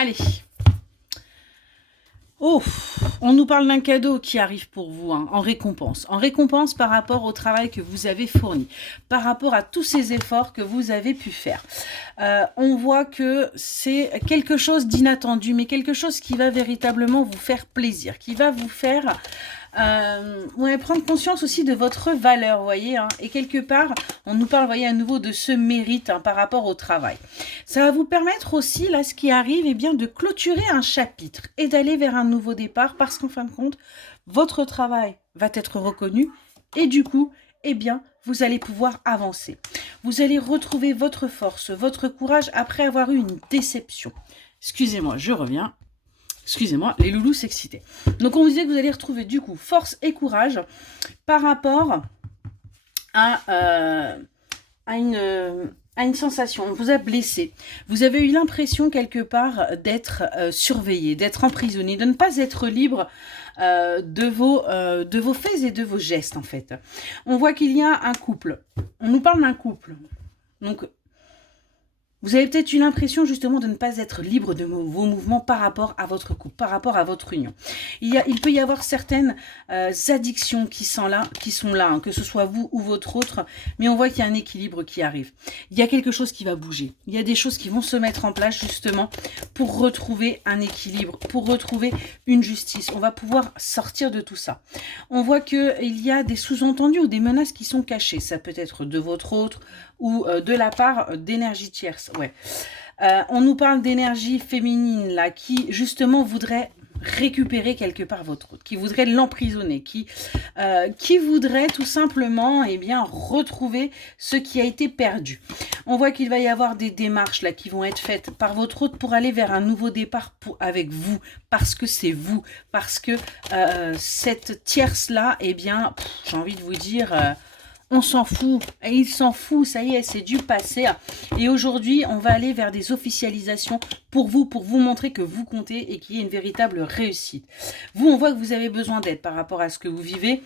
Allez. Oh, on nous parle d'un cadeau qui arrive pour vous, hein, en récompense. En récompense par rapport au travail que vous avez fourni, par rapport à tous ces efforts que vous avez pu faire. On voit que c'est quelque chose d'inattendu, mais quelque chose qui va véritablement vous faire plaisir, qui va vous faire prendre conscience aussi de votre valeur, vous voyez, hein, et quelque part, on nous parle, voyez, à nouveau de ce mérite, hein, par rapport au travail. Ça va vous permettre aussi, là, ce qui arrive, eh bien, de clôturer un chapitre et d'aller vers un nouveau départ, parce qu'en fin de compte, votre travail va être reconnu, et du coup, eh bien, vous allez pouvoir avancer. Vous allez retrouver votre force, votre courage après avoir eu une déception. Excusez-moi, je reviens. Excusez-moi, les loulous s'excitaient. Donc, on vous disait que vous allez retrouver, du coup, force et courage par rapport à une sensation. On vous a blessé. Vous avez eu l'impression, quelque part, d'être surveillé, d'être emprisonné, de ne pas être libre de vos faits et de vos gestes, en fait. On voit qu'il y a un couple. On nous parle d'un couple. Donc, vous avez peut-être eu l'impression justement de ne pas être libre de vos mouvements par rapport à votre couple, par rapport à votre union. Il peut y avoir certaines addictions qui sont là, hein, que ce soit vous ou votre autre, mais on voit qu'il y a un équilibre qui arrive. Il y a quelque chose qui va bouger. Il y a des choses qui vont se mettre en place justement pour retrouver un équilibre, pour retrouver une justice. On va pouvoir sortir de tout ça. On voit qu'il y a des sous-entendus ou des menaces qui sont cachées. Ça peut être de votre autre ou de la part d'énergie tierce. Ouais. On nous parle d'énergie féminine là, qui justement voudrait récupérer quelque part votre autre, qui voudrait l'emprisonner, qui voudrait tout simplement retrouver ce qui a été perdu. On voit qu'il va y avoir des démarches là qui vont être faites par votre autre pour aller vers un nouveau départ avec vous, parce que c'est vous, parce que cette tierce là, j'ai envie de vous dire... on s'en fout, et il s'en fout, ça y est, c'est du passé. Et aujourd'hui, on va aller vers des officialisations pour vous montrer que vous comptez et qu'il y ait une véritable réussite. Vous, on voit que vous avez besoin d'aide par rapport à ce que vous vivez,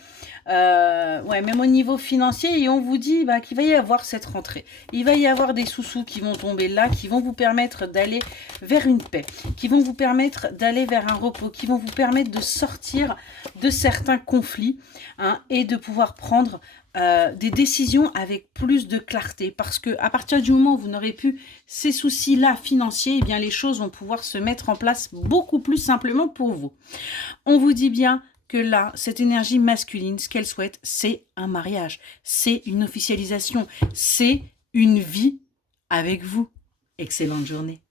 même au niveau financier, et on vous dit qu'il va y avoir cette rentrée. Il va y avoir des sous-sous qui vont tomber là, qui vont vous permettre d'aller vers une paix, qui vont vous permettre d'aller vers un repos, qui vont vous permettre de sortir de certains conflits, hein, et de pouvoir prendre des décisions avec plus de clarté, parce que à partir du moment où vous n'aurez plus ces soucis-là financiers, eh bien les choses vont pouvoir se mettre en place beaucoup plus simplement pour vous. On vous dit bien que là, cette énergie masculine, ce qu'elle souhaite, c'est un mariage, c'est une officialisation, c'est une vie avec vous. Excellente journée.